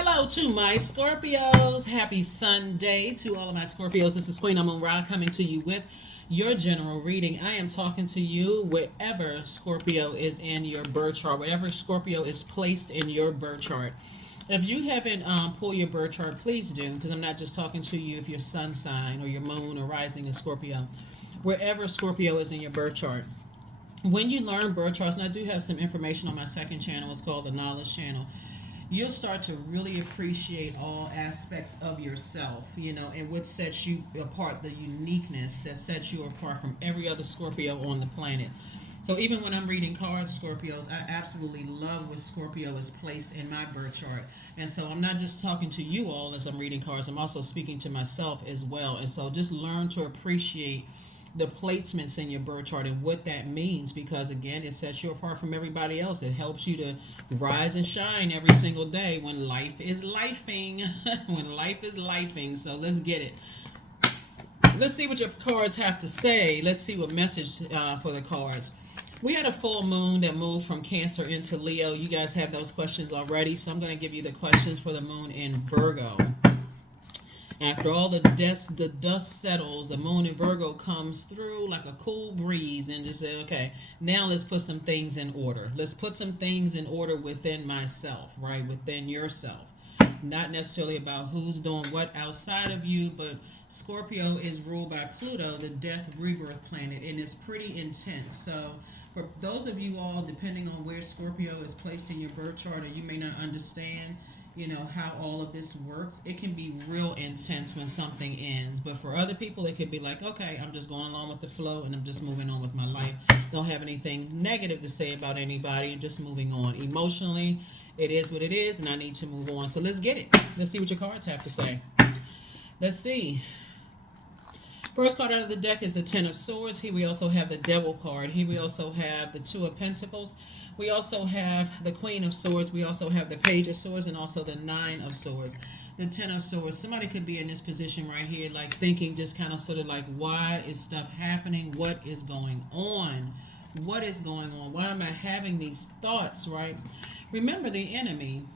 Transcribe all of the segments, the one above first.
Hello to my Scorpios. Happy Sunday to all of my Scorpios. This is Queen Amun Ra coming to you with your general reading. I am talking to you wherever Scorpio is in your birth chart, wherever Scorpio is placed in your birth chart. If you haven't pulled your birth chart, please do, because I'm not just talking to you if your sun sign or your moon or rising is Scorpio. Wherever Scorpio is in your birth chart. When you learn birth charts, and I do have some information on my second channel, it's called the Knowledge Channel, you'll start to really appreciate all aspects of yourself, and what sets you apart, the uniqueness that sets you apart from every other Scorpio on the planet. So even when I'm reading cards, Scorpios, I absolutely love what Scorpio is placed in my birth chart. And so I'm not just talking to you all as I'm reading cards, I'm also speaking to myself as well. And so just learn to appreciate the placements in your birth chart and what that means, because again, it sets you apart from everybody else. It helps you to rise and shine every single day when life is lifing. When life is lifing. So let's get it. Let's see what your cards have to say. Let's see what message for the cards. We had a full moon that moved from Cancer into Leo. You guys have those questions already, so I'm going to give you the questions for the moon in Virgo. After all the dust settles, the moon in Virgo comes through like a cool breeze and just say, okay, now let's put some things in order. Let's put some things in order within myself, right? Within yourself. Not necessarily about who's doing what outside of you, but Scorpio is ruled by Pluto, the death rebirth planet, and it's pretty intense. So for those of you all, depending on where Scorpio is placed in your birth chart, or you may not understand how all of this works, it can be real intense when something ends. But for other people, it could be like, okay, I'm just going along with the flow and I'm just moving on with my life. Don't have anything negative to say about anybody and just moving on. Emotionally, it is what it is and I need to move on. So let's get it. Let's see what your cards have to say. Let's see. First card out of the deck is the Ten of Swords. Here we also have the Devil card. Here we also have the Two of Pentacles. We also have the Queen of Swords. We also have the Page of Swords and also the Nine of Swords. The Ten of Swords. Somebody could be in this position right here, like thinking just kind of sort of like, why is stuff happening? What is going on? What is going on? Why am I having these thoughts, right? Remember, the enemy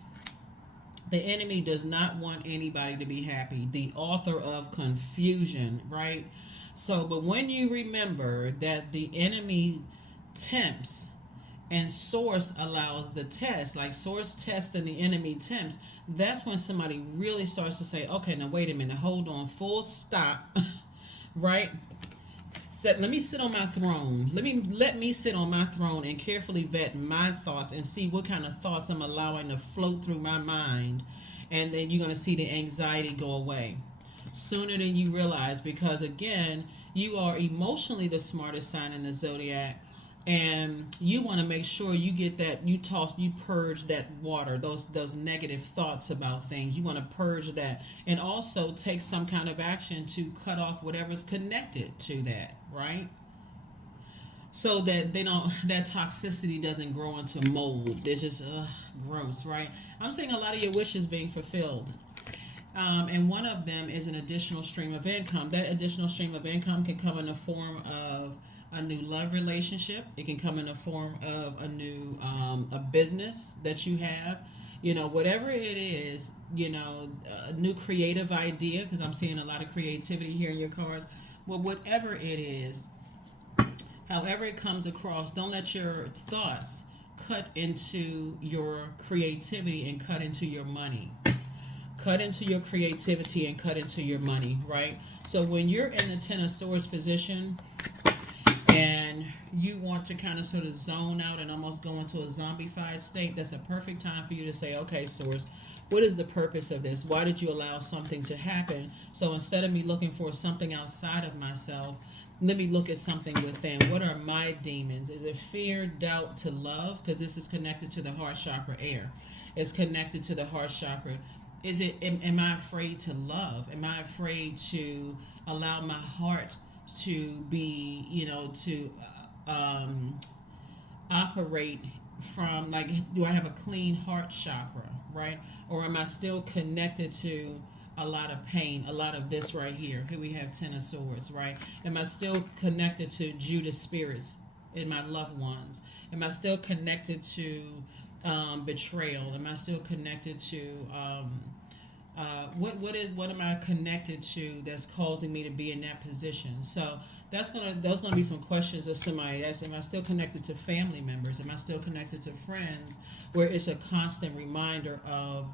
does not want anybody to be happy. The author of confusion, right? So, but when you remember that the enemy tempts and source allows the test, like source tests and the enemy tempts, that's when somebody really starts to say, okay, now wait a minute, hold on, full stop, right? Let me sit on my throne. Let me sit on my throne and carefully vet my thoughts and see what kind of thoughts I'm allowing to float through my mind. And then you're going to see the anxiety go away sooner than you realize, because again, you are emotionally the smartest sign in the zodiac. And you want to make sure you get that, you purge that water, those negative thoughts about things. You want to purge that and also take some kind of action to cut off whatever's connected to that, right? So that that toxicity doesn't grow into mold. It's just gross, right? I'm seeing a lot of your wishes being fulfilled. And one of them is an additional stream of income. That additional stream of income can come in the form of a new love relationship. It can come in the form of a new a business that you have. Whatever it is, a new creative idea, because I'm seeing a lot of creativity here in your cards. Well, whatever it is, however it comes across, don't let your thoughts cut into your creativity and cut into your money. Cut into your creativity and cut into your money, right? So when you're in the Ten of Swords position and you want to kind of sort of zone out and almost go into a zombified state, that's a perfect time for you to say, okay, Source, what is the purpose of this? Why did you allow something to happen? So instead of me looking for something outside of myself, let me look at something within. What are my demons? Is it fear, doubt to love? Because this is connected to the heart chakra air. It's connected to the heart chakra. Is it, am I afraid to love? Am I afraid to allow my heart to be, to operate from, like, do I have a clean heart chakra, right? Or am I still connected to a lot of pain, a lot of this right here? Here we have Ten of Swords, right? Am I still connected to Judas spirits in my loved ones? Am I still connected to betrayal? Am I still connected to what am I connected to that's causing me to be in that position? So those gonna be some questions that somebody asks. Am I still connected to family members? Am I still connected to friends? Where it's a constant reminder of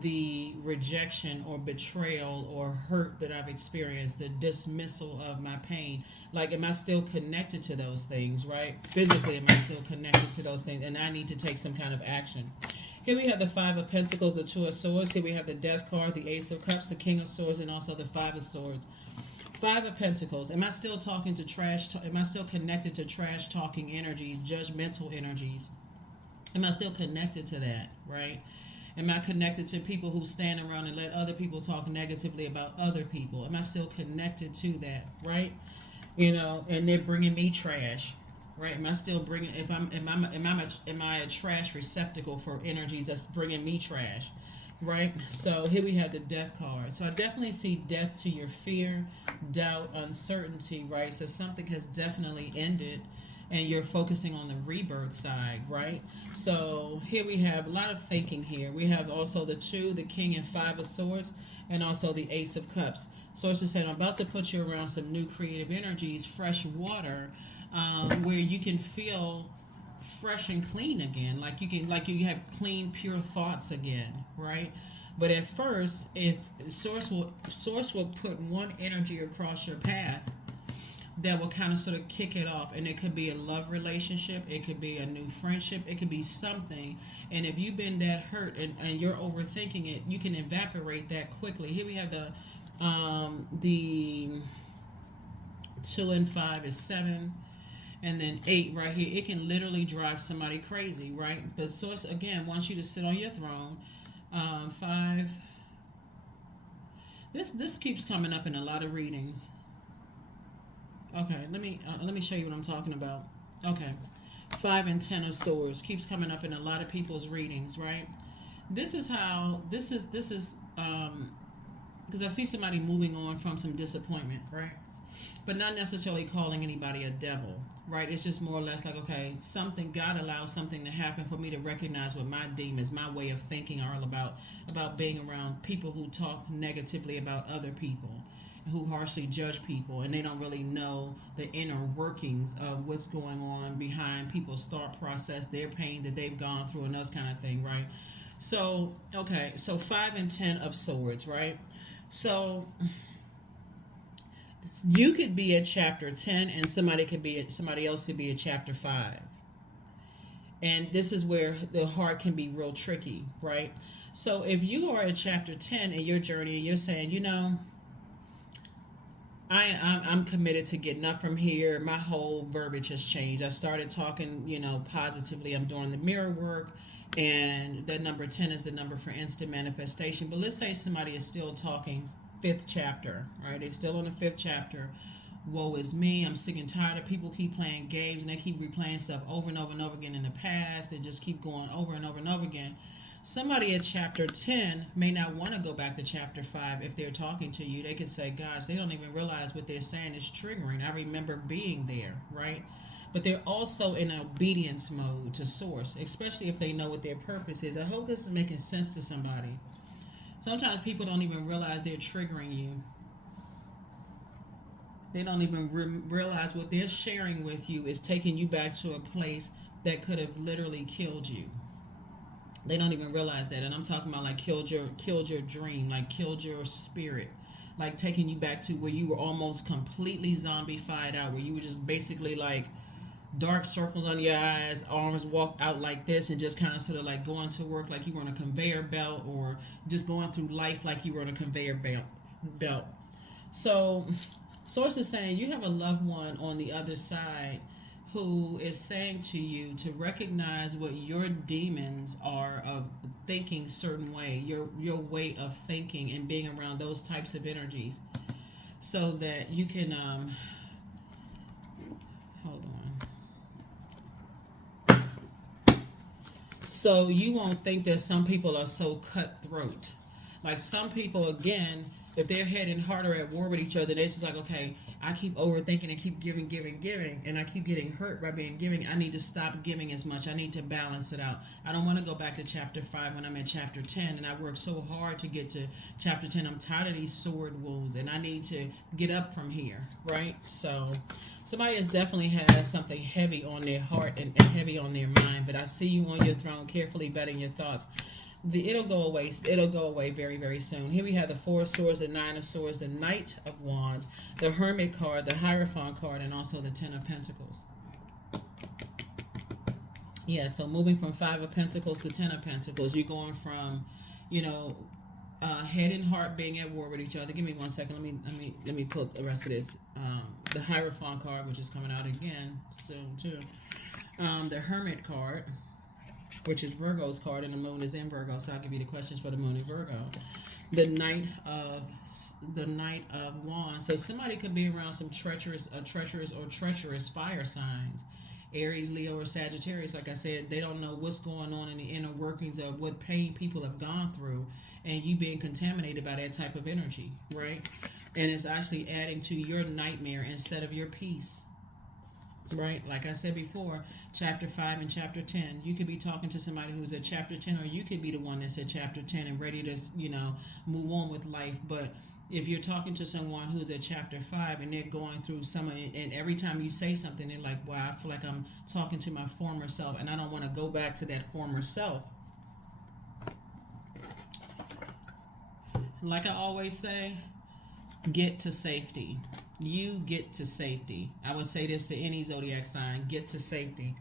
the rejection or betrayal or hurt that I've experienced, the dismissal of my pain. Like, am I still connected to those things, right? Physically, am I still connected to those things? And I need to take some kind of action. Here we have the Five of Pentacles, the Two of Swords. Here we have the Death card, the Ace of Cups, the King of Swords, and also the Five of Swords. Five of Pentacles. Am I still talking to trash? Am I still connected to trash talking energies, judgmental energies? Am I still connected to that, right? Am I connected to people who stand around and let other people talk negatively about other people? Am I still connected to that, right? And they're bringing me trash, right? Am I still bringing? Am I a trash receptacle for energies that's bringing me trash, right? So here we have the Death card. So I definitely see death to your fear, doubt, uncertainty, right? So something has definitely ended, and you're focusing on the rebirth side, right? So here we have a lot of thinking here. We have also the Two, the King, and Five of Swords, and also the Ace of Cups. So it's just saying, I'm about to put you around some new creative energies, fresh water, where you can feel fresh and clean again, like you have clean, pure thoughts again, right? But at first, if Source will put one energy across your path that will kind of sort of kick it off, and it could be a love relationship, it could be a new friendship, it could be something. And if you've been that hurt and you're overthinking it, you can evaporate that quickly. Here we have the 2 and 5 is 7, and then 8 right here. It can literally drive somebody crazy, right? But Source again wants you to sit on your throne. 5. This keeps coming up in a lot of readings. Okay, let me show you what I'm talking about. Okay, 5 and 10 of Swords keeps coming up in a lot of people's readings, right? This is because I see somebody moving on from some disappointment, right? But not necessarily calling anybody a devil, right? It's just more or less like, okay, God allows something to happen for me to recognize what my demons, my way of thinking are all about being around people who talk negatively about other people, who harshly judge people, and they don't really know the inner workings of what's going on behind people's thought process, their pain that they've gone through, and those kind of thing, right? So, okay, so 5 and 10 of Swords, right? So you could be at chapter 10 and somebody else could be at chapter 5. And this is where the heart can be real tricky, right? So if you are at chapter 10 in your journey and you're saying, I'm committed to getting up from here. My whole verbiage has changed. I started talking, positively. I'm doing the mirror work, and that number 10 is the number for instant manifestation. But let's say somebody is still talking 5th chapter, right? They're still on the 5th chapter. Woe is me. I'm sick and tired of people keep playing games, and they keep replaying stuff over and over and over again in the past. They just keep going over and over and over again. Somebody at chapter 10 may not want to go back to chapter 5 if they're talking to you. They could say, gosh, they don't even realize what they're saying is triggering. I remember being there, right? But they're also in obedience mode to Source, especially if they know what their purpose is. I hope this is making sense to somebody. Sometimes people don't even realize they're triggering you. They don't even realize what they're sharing with you is taking you back to a place that could have literally killed you. They don't even realize that. And I'm talking about like killed your dream, like killed your spirit, like taking you back to where you were almost completely zombified out, where you were just basically like dark circles on your eyes, arms walked out like this, and just kind of sort of like going to work like you were on a conveyor belt, or just going through life like you were on a conveyor belt. So Source is saying you have a loved one on the other side who is saying to you to recognize what your demons are of thinking certain way, your way of thinking and being around those types of energies, so that you can hold on. So you won't think that some people are so cutthroat. Like some people, again, if they're heading harder at war with each other, they're just like, okay, I keep overthinking and keep giving, and I keep getting hurt by being giving. I need to stop giving as much. I need to balance it out. I don't want to go back to chapter 5 when I'm in chapter 10, and I worked so hard to get to chapter 10. I'm tired of these sword wounds, and I need to get up from here, right? So somebody has definitely has something heavy on their heart and heavy on their mind, but I see you on your throne, carefully vetting your thoughts. It'll go away. It'll go away very, very soon. Here we have the Four of Swords, the Nine of Swords, the Knight of Wands, the Hermit card, the Hierophant card, and also the Ten of Pentacles. Yeah, so moving from Five of Pentacles to Ten of Pentacles, you're going from, head and heart being at war with each other. Give me 1 second. Let me put the rest of this. The Hierophant card, which is coming out again soon too. The Hermit card, which is Virgo's card, and the moon is in Virgo, so I'll give you the questions for the moon in Virgo. The Knight of Wands. So somebody could be around some treacherous fire signs. Aries, Leo, or Sagittarius. Like I said, they don't know what's going on in the inner workings of what pain people have gone through, and you being contaminated by that type of energy, right? And it's actually adding to your nightmare instead of your peace. Right, like I said before, chapter 5 and chapter 10, you could be talking to somebody who's at chapter 10, or you could be the one that's at chapter 10 and ready to, move on with life. But if you're talking to someone who's at chapter 5 and they're going through and every time you say something, they're like, wow, I feel like I'm talking to my former self, and I don't want to go back to that former self. Like I always say, get to safety. You get to safety. I would say this to any zodiac sign: get to safety.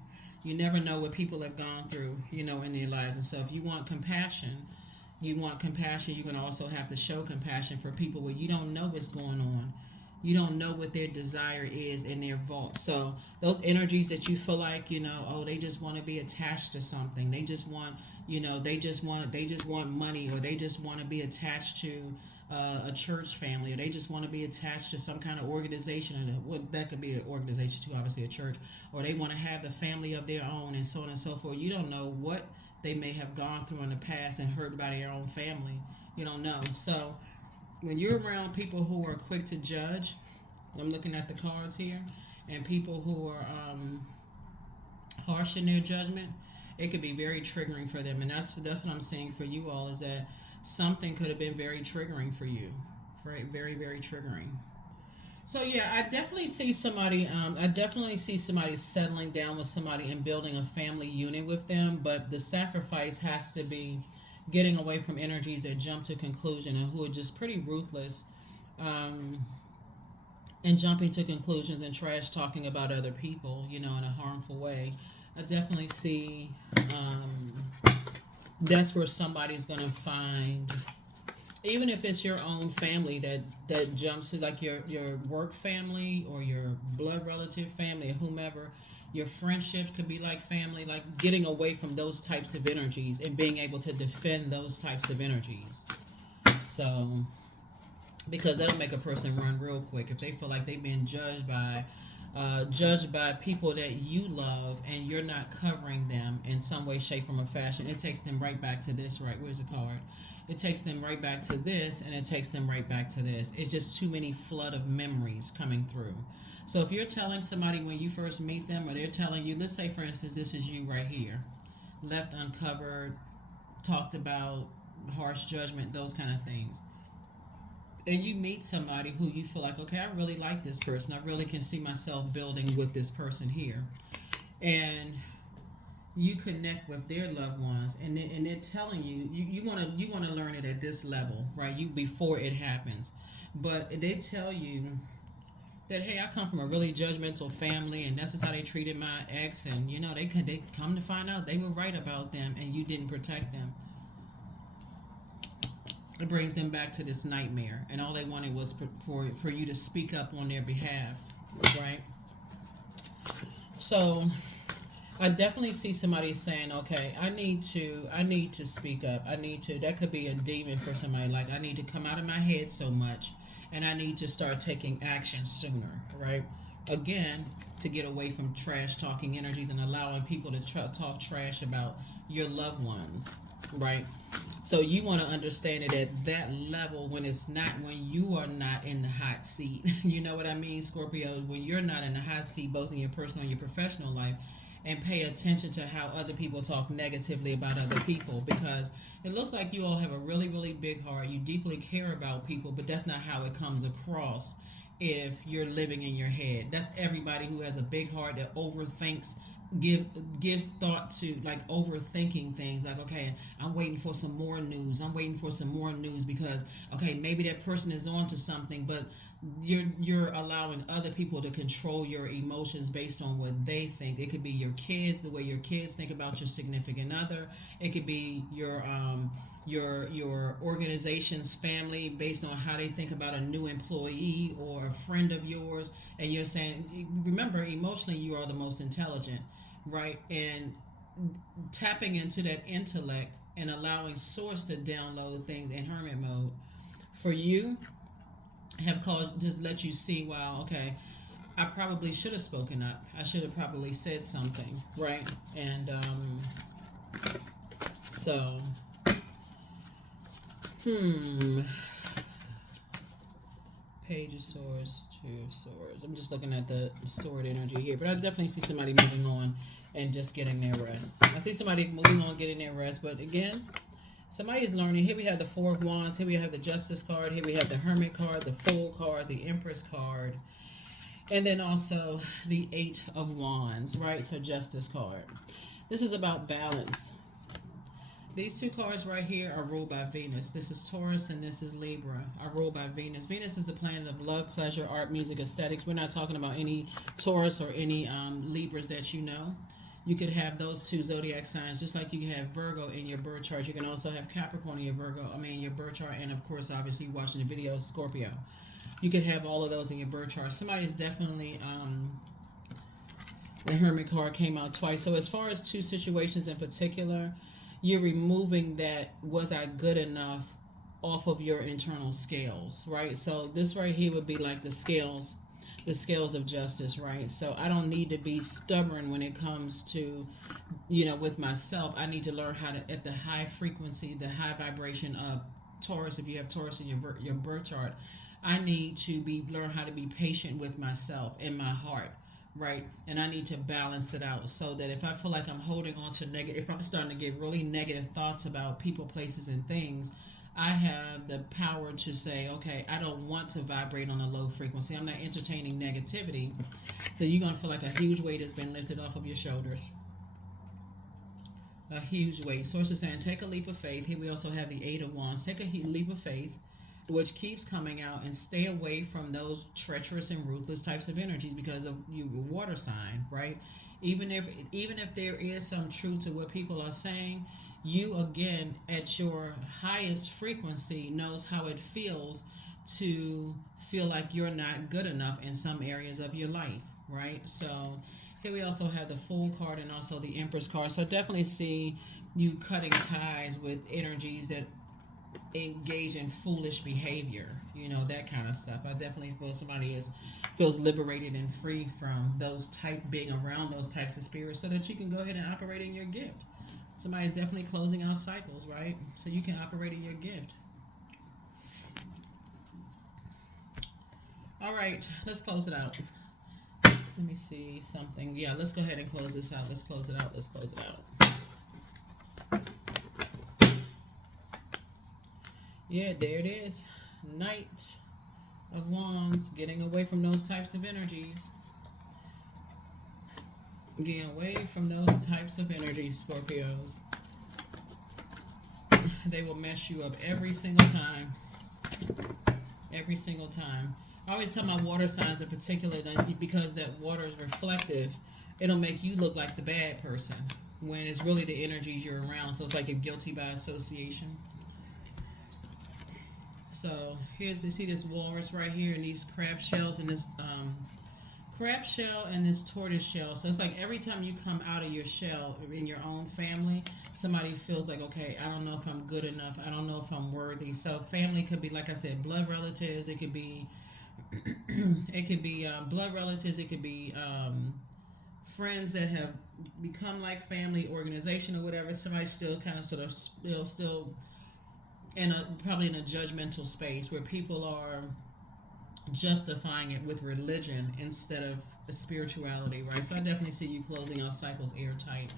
You never know what people have gone through, in their lives. And so if you want compassion, you're going to also have to show compassion for people where you don't know what's going on. You don't know what their desire is in their vault. So those energies that you feel like, they just want to be attached to something. They just want, they just want money, or they just want to be attached to a church family, or they just want to be attached to some kind of organization, and that could be an organization too, obviously a church, or they want to have the family of their own, and so on and so forth. You don't know what they may have gone through in the past and hurt by their own family. You don't know. So when you're around people who are quick to judge, I'm looking at the cards here, and people who are harsh in their judgment, it could be very triggering for them. And that's what I'm saying for you all, is that something could have been very triggering for you, right? Very, very triggering. So yeah, I definitely see somebody. Settling down with somebody and building a family unit with them. But the sacrifice has to be getting away from energies that jump to conclusion and who are just pretty ruthless, and jumping to conclusions and trash talking about other people, in a harmful way. I definitely see. That's where somebody's going to find, even if it's your own family that jumps to, like your work family or your blood relative family or whomever. Your friendships could be like family, like getting away from those types of energies and being able to defend those types of energies. So, because that'll make a person run real quick if they feel like they've been judged by people that you love, and you're not covering them in some way, shape, form, or fashion. It takes them right back to this, right? Where's the card? It takes them right back to this, and it takes them right back to this. It's just too many flood of memories coming through. So if you're telling somebody when you first meet them, or they're telling you, let's say, for instance, this is you right here, left uncovered, talked about, harsh judgment, those kind of things. And you meet somebody who you feel like, okay, I really like this person. I really can see myself building with this person here. And you connect with their loved ones, and they're telling you, you want to learn it at this level, right? You before it happens. But they tell you that, hey, I come from a really judgmental family, and that's just how they treated my ex, and they come to find out they were right about them, and you didn't protect them. It brings them back to this nightmare, and all they wanted was for you to speak up on their behalf, right? So I definitely see somebody saying, okay, I need to speak up. That could be a demon for somebody. Like, I need to come out of my head so much, and I need to start taking action sooner, right? Again, to get away from trash talking energies and allowing people to talk trash about your loved ones, right? So you want to understand it at that level when it's not, when you are not in the hot seat. You know what I mean, Scorpio? When you're not in the hot seat, both in your personal and your professional life, and pay attention to how other people talk negatively about other people, because it looks like you all have a really, really big heart. You deeply care about people, but that's not how it comes across if you're living in your head. That's everybody who has a big heart that overthinks, gives thought to, like, overthinking things, like, okay, I'm waiting for some more news, because okay, maybe that person is on to something, but you're allowing other people to control your emotions based on what they think. It could be your kids, the way your kids think about your significant other. It could be your organization's family, based on how they think about a new employee or a friend of yours. And you're saying, remember, emotionally you are the most intelligent, right? And tapping into that intellect and allowing source to download things in hermit mode for you have caused, just let you see, wow, okay, I probably should have spoken up. I should have probably said something, right? And so Page of Swords, Two of Swords. I'm just looking at the sword energy here, but I definitely see somebody moving on and just getting their rest. I see somebody moving on, getting their rest, but again, somebody is learning. Here we have the Four of Wands. Here we have the Justice card. Here we have the Hermit card, the Fool card, the Empress card, and then also the Eight of Wands, right? So Justice card. This is about balance. These two cards right here are ruled by Venus. This is Taurus and this is Libra, are ruled by Venus. Venus is the planet of love, pleasure, art, music, aesthetics. We're not talking about any Taurus or any Libras that you know. You could have those two zodiac signs, just like you have Virgo in your birth chart. You can also have Capricorn in your your birth chart, and of course, obviously, watching the video, Scorpio. You could have all of those in your birth chart. Somebody is definitely the Hermit card came out twice. So as far as two situations in particular, you're removing that was I good enough off of your internal scales, right? So this right here would be like the scales of justice, right? So I don't need to be stubborn when it comes to, with myself. I need to learn how to, at the high frequency, the high vibration of Taurus, if you have Taurus in your birth chart, I need to learn how to be patient with myself and my heart, right? And I need to balance it out, so that if I feel like I'm holding on to negative, if I'm starting to get really negative thoughts about people, places, and things, I have the power to say, okay, I don't want to vibrate on a low frequency. I'm not entertaining negativity. So you're going to feel like a huge weight has been lifted off of your shoulders. A huge weight. Source is saying, take a leap of faith. Here we also have the Eight of Wands. Take a leap of faith, which keeps coming out, and stay away from those treacherous and ruthless types of energies, because of your water sign, right? Even if there is some truth to what people are saying, you, again, at your highest frequency, knows how it feels to feel like you're not good enough in some areas of your life, right? So here we also have the Fool card and also the Empress card. So definitely see you cutting ties with energies that engage in foolish behavior, that kind of stuff. I definitely feel somebody feels liberated and free from being around those types of spirits, so that you can go ahead and operate in your gift. Somebody's definitely closing out cycles, right? So you can operate in your gift. All right, let's close it out. Let me see something. Yeah, let's go ahead and close this out. Let's close it out. Yeah, there it is. Knight of Wands, getting away from those types of energies. Getting away from those types of energies, Scorpios. They will mess you up every single time. Every single time. I always tell my water signs in particular that because that water is reflective, it'll make you look like the bad person when it's really the energies you're around. So it's like you're guilty by association. So you see this walrus right here, and these crab shells, and this crab shell and this tortoise shell. So it's like every time you come out of your shell in your own family, somebody feels like, okay, I don't know if I'm good enough. I don't know if I'm worthy. So family could be, like I said, blood relatives. It could be blood relatives. It could be friends that have become like family, organization or whatever. Somebody still kind of sort of still probably in a judgmental space where people are justifying it with religion instead of spirituality, right? So I definitely see you closing out cycles airtight,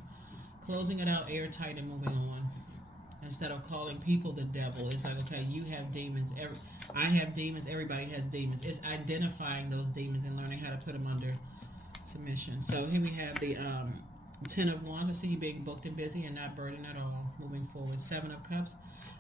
closing it out airtight and moving on. Instead of calling people the devil, it's like, okay, you have demons. I have demons. Everybody has demons. It's identifying those demons and learning how to put them under submission. So here we have the Ten of Wands. I see you being booked and busy and not burdened at all. Moving forward. Seven of Cups.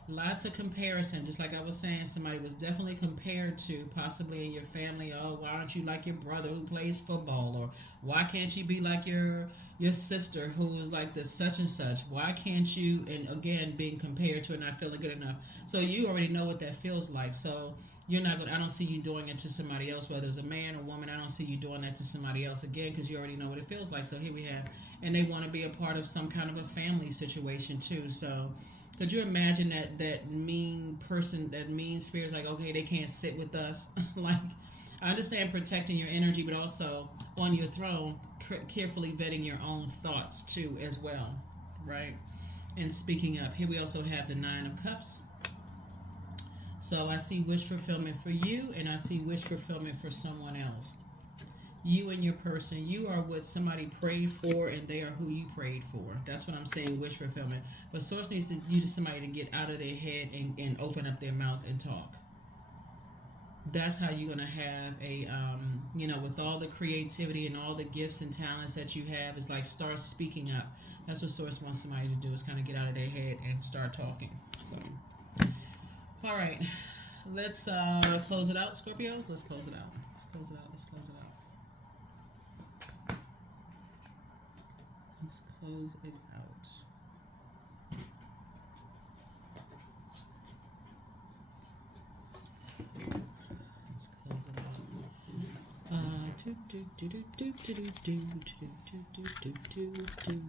Lots of comparison. Just like I was saying, somebody was definitely compared to possibly in your family. Oh, why aren't you like your brother who plays football? Or why can't you be like your sister who's like the such and such? Why can't you? And again, being compared to and not feeling good enough. So you already know what that feels like. So you're not going. I don't see you doing it to somebody else, whether it's a man or woman. I don't see you doing that to somebody else again because you already know what it feels like. So here we have, and they want to be a part of some kind of a family situation too. So could you imagine that mean person, that mean spirit's like, okay, they can't sit with us. Like, I understand protecting your energy, but also on your throne, carefully vetting your own thoughts too, as well, right? And speaking up. Here we also have the Nine of Cups. So I see wish fulfillment for you, and I see wish fulfillment for someone else. You and your person, you are what somebody prayed for, and they are who you prayed for. That's what I'm saying, wish fulfillment. But source needs you to somebody to get out of their head and open up their mouth and talk. That's how you're going to have a, with all the creativity and all the gifts and talents that you have, is like start speaking up. That's what source wants somebody to do, is kind of get out of their head and start talking. So, all right, let's close it out, Scorpios. Let's close it out. Let's close it out. Let's close it out. Let's close it out. Let's close it out.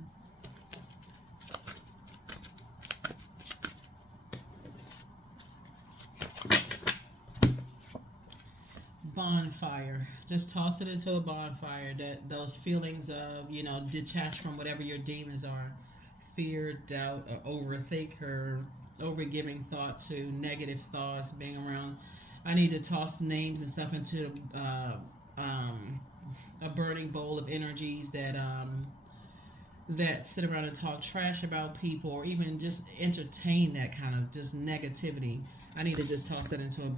Bonfire. Just toss it into a bonfire. That those feelings of, detached from whatever your demons are, fear, doubt, or overthink, or overgiving thought to negative thoughts, being around. I need to toss names and stuff into a burning bowl of energies that sit around and talk trash about people, or even just entertain that kind of just negativity. I need to just toss that into a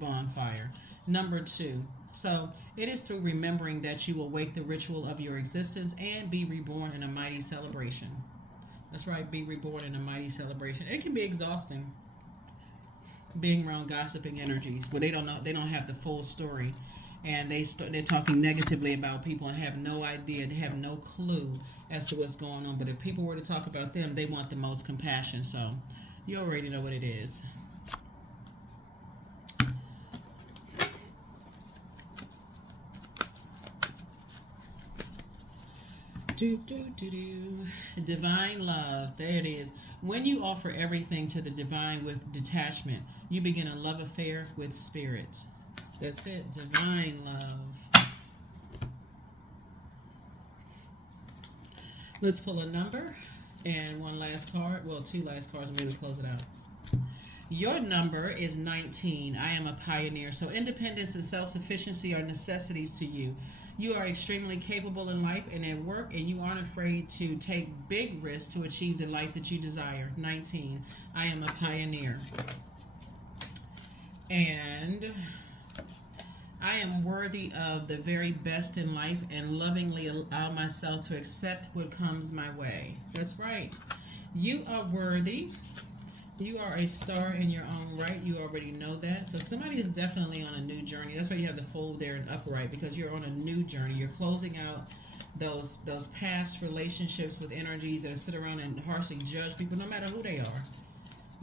bonfire. Number 2. So it is through remembering that you will wake the ritual of your existence and be reborn in a mighty celebration. That's right, be reborn in a mighty celebration. It can be exhausting being around gossiping energies, but they don't know, they don't have the full story, and they're talking negatively about people and have no idea, they have no clue as to what's going on. But if people were to talk about them, they want the most compassion. So you already know what it is. Divine love. There it is. When you offer everything to the divine with detachment, you begin a love affair with spirit. That's it. Divine love. Let's pull a number and one last card. Well, two last cards. I'm going to close it out. Your number is 19. I am a pioneer. So independence and self-sufficiency are necessities to you. You are extremely capable in life and at work, and you aren't afraid to take big risks to achieve the life that you desire. 19. I am a pioneer. And I am worthy of the very best in life and lovingly allow myself to accept what comes my way. That's right. You are worthy. You are a star in your own right. You already know that. So somebody is definitely on a new journey. That's why you have the fold there and upright, because you're on a new journey. You're closing out those past relationships with energies that sit around and harshly judge people, no matter who they are.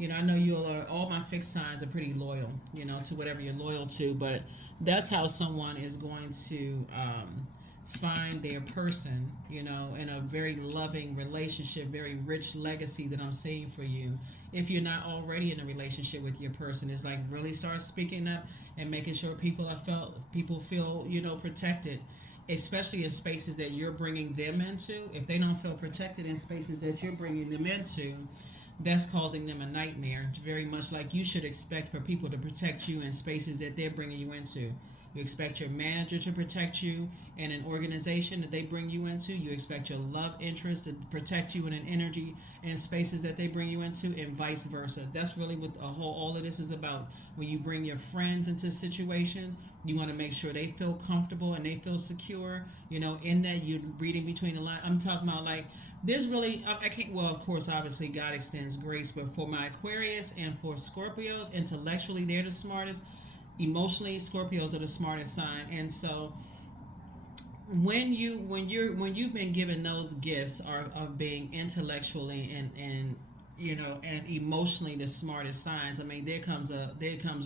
I know all my fixed signs are pretty loyal, to whatever you're loyal to, but that's how someone is going to find their person, in a very loving relationship, very rich legacy that I'm seeing for you. If you're not already in a relationship with your person, it's like really start speaking up and making sure people feel, protected, especially in spaces that you're bringing them into. If they don't feel protected in spaces that you're bringing them into, That's causing them a nightmare. Very much like you should expect for people to protect you in spaces that they're bringing you into. You expect your manager to protect you in an organization that they bring you into. You expect your love interest to protect you in an energy and spaces that they bring you into, and vice versa. That's really what all of this is about. When you bring your friends into situations, you want to make sure they feel comfortable and they feel secure. In that you're reading between the lines. I'm talking about like there's really I can't. Well, of course, obviously God extends grace, but for my Aquarius and for Scorpios, intellectually they're the smartest. Emotionally, Scorpios are the smartest sign, and so when you've been given those gifts of being intellectually and emotionally the smartest signs, I mean there comes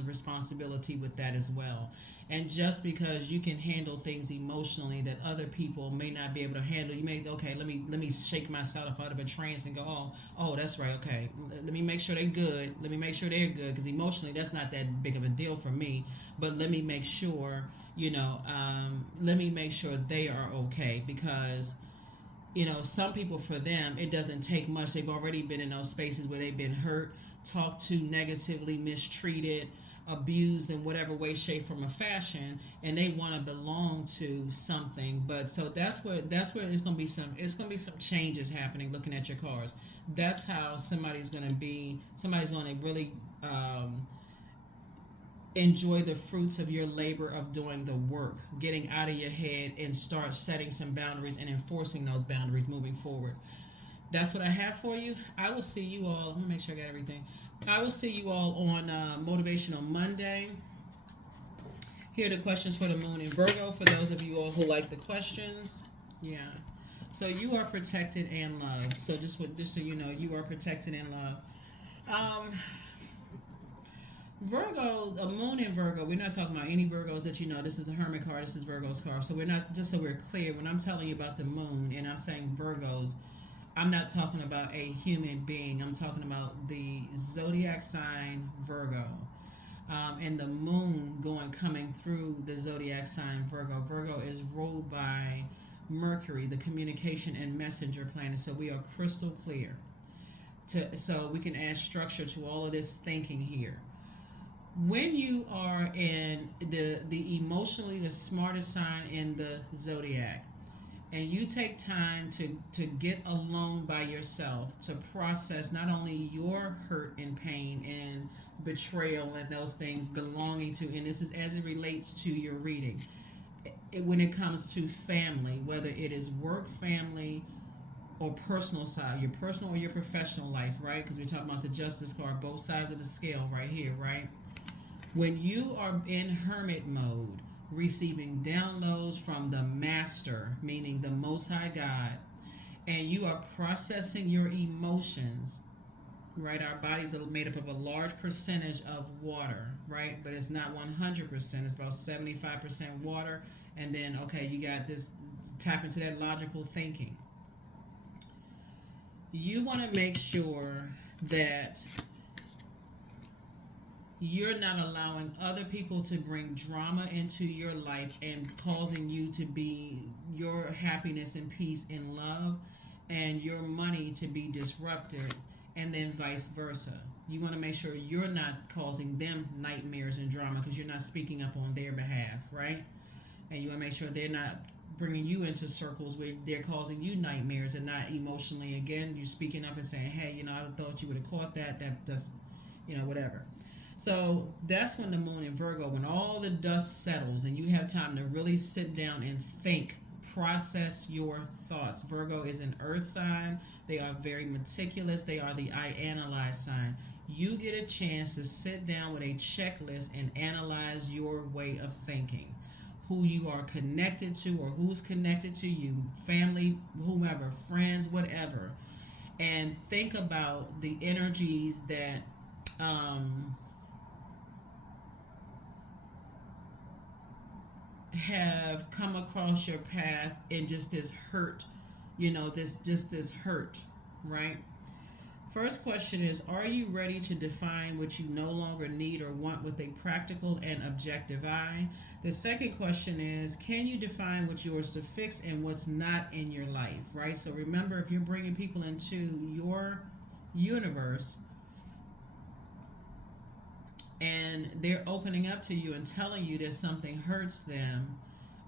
responsibility with that as well. And just because you can handle things emotionally that other people may not be able to handle, you may, okay, let me shake myself out of a trance and go, oh, that's right, okay, let me make sure they're good, because emotionally that's not that big of a deal for me, but let me make sure, let me make sure they are okay, because some people, for them it doesn't take much. They've already been in those spaces where they've been hurt, talked to negatively, mistreated, abused in whatever way, shape, form, or fashion, and they want to belong to something. But so that's where it's gonna be some changes happening. Looking at your cards, that's how somebody's going to really enjoy the fruits of your labor of doing the work, getting out of your head and start setting some boundaries and enforcing those boundaries moving forward. That's what I have for you. I will see you all. Let me make sure I got everything. I will see you all on Motivational Monday. Here are the questions for the moon in Virgo, for those of you all who like the questions. Yeah. So you are protected and loved. So just so you know, you are protected and loved. Um, Virgo, a moon in Virgo, we're not talking about any Virgos that you know. This is a Hermit card, this is Virgo's card. So we're not, just so we're clear, when I'm telling you about the moon and I'm saying Virgos, I'm not talking about a human being. I'm talking about the zodiac sign Virgo. And the moon coming through the zodiac sign Virgo. Virgo is ruled by Mercury, the communication and messenger planet. So we are crystal clear. So we can add structure to all of this thinking here. When you are in the emotionally the smartest sign in the zodiac, and you take time to get alone by yourself to process not only your hurt and pain and betrayal and those things belonging to, and this is as it relates to your reading, when it comes to family, whether it is work, family, or personal side, your personal or your professional life, right? Because we're talking about the justice card, both sides of the scale right here, right? When you are in hermit mode, receiving downloads from the master, meaning the Most High God, and you are processing your emotions, right? Our bodies are made up of a large percentage of water, right? But it's not 100%, it's about 75% water. And then, okay, you got this, tap into that logical thinking. You want to make sure that you're not allowing other people to bring drama into your life and causing you to be your happiness and peace and love, and your money to be disrupted, and then vice versa. You want to make sure you're not causing them nightmares and drama because you're not speaking up on their behalf, right? And you want to make sure they're not bringing you into circles where they're causing you nightmares and not emotionally. Again, you're speaking up and saying, hey, I thought you would have caught that's whatever. So that's when the moon in Virgo, when all the dust settles and you have time to really sit down and think, process your thoughts. Virgo is an earth sign. They are very meticulous. They are the I analyze sign. You get a chance to sit down with a checklist and analyze your way of thinking. Who you are connected to or who's connected to you, family, whomever, friends, whatever. And think about the energies that have come across your path in just this hurt, this hurt, right? First question is, are you ready to define what you no longer need or want with a practical and objective eye? The second question is, can you define what's yours to fix and what's not in your life, right? So remember, if you're bringing people into your universe, and they're opening up to you and telling you that something hurts them,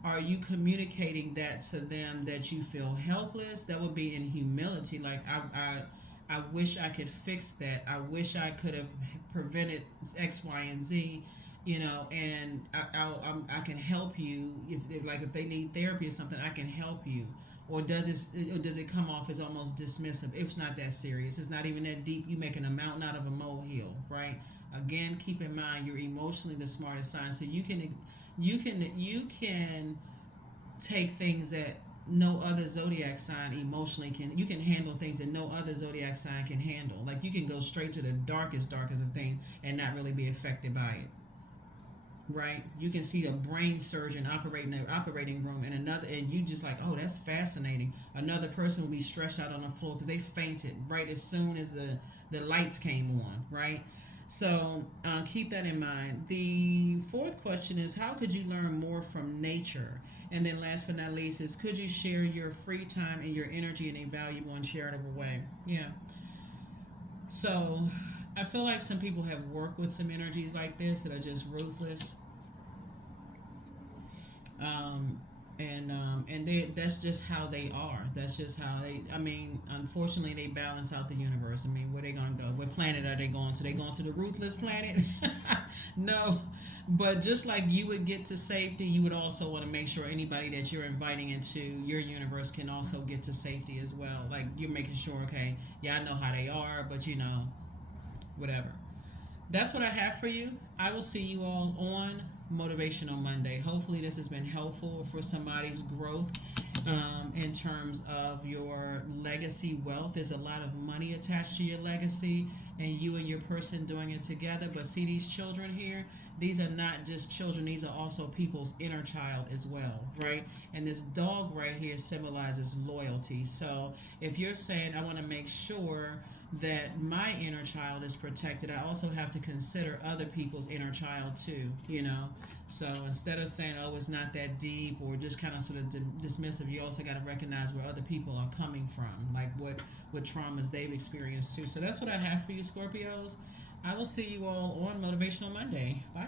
are you communicating that to them that you feel helpless? That would be in humility. Like, I wish I could fix that. I wish I could have prevented X, Y, and Z. And I can help you if they need therapy or something. I can help you. Or does it come off as almost dismissive? It's not that serious. It's not even that deep. You making a mountain out of a molehill, right? Again, keep in mind you're emotionally the smartest sign, so you can take things that no other zodiac sign emotionally can. You can handle things that no other zodiac sign can handle. Like, you can go straight to the darkest of things and not really be affected by it. Right? You can see a brain surgeon operating in an operating room, and you just like, oh, that's fascinating. Another person will be stretched out on the floor because they fainted right as soon as the lights came on. Right? So keep that in mind. The fourth question is, how could you learn more from nature? And then last but not least is, could you share your free time and your energy in a valuable and charitable way? Yeah. So I feel like some people have worked with some energies like this that are just ruthless. Um, and that's just how they are. That's just how they. I mean, unfortunately, they balance out the universe. I mean, where they gonna go? What planet are they going to? They going to the ruthless planet? No, but just like you would get to safety, you would also want to make sure anybody that you're inviting into your universe can also get to safety as well. Like, you're making sure, okay, yeah, I know how they are, but whatever. That's what I have for you. I will see you all on Motivational Monday. Hopefully, this has been helpful for somebody's growth in terms of your legacy wealth. There's a lot of money attached to your legacy, and you and your person doing it together. But see, these children here, these are not just children, these are also people's inner child as well, right? And this dog right here symbolizes loyalty. So if you're saying, I want to make sure that my inner child is protected, I also have to consider other people's inner child too. So instead of saying, oh, it's not that deep, or just kind of sort of dismissive, you also got to recognize where other people are coming from, like what traumas they've experienced too. So that's what I have for you, Scorpios. I will see you all on Motivational Monday. Bye.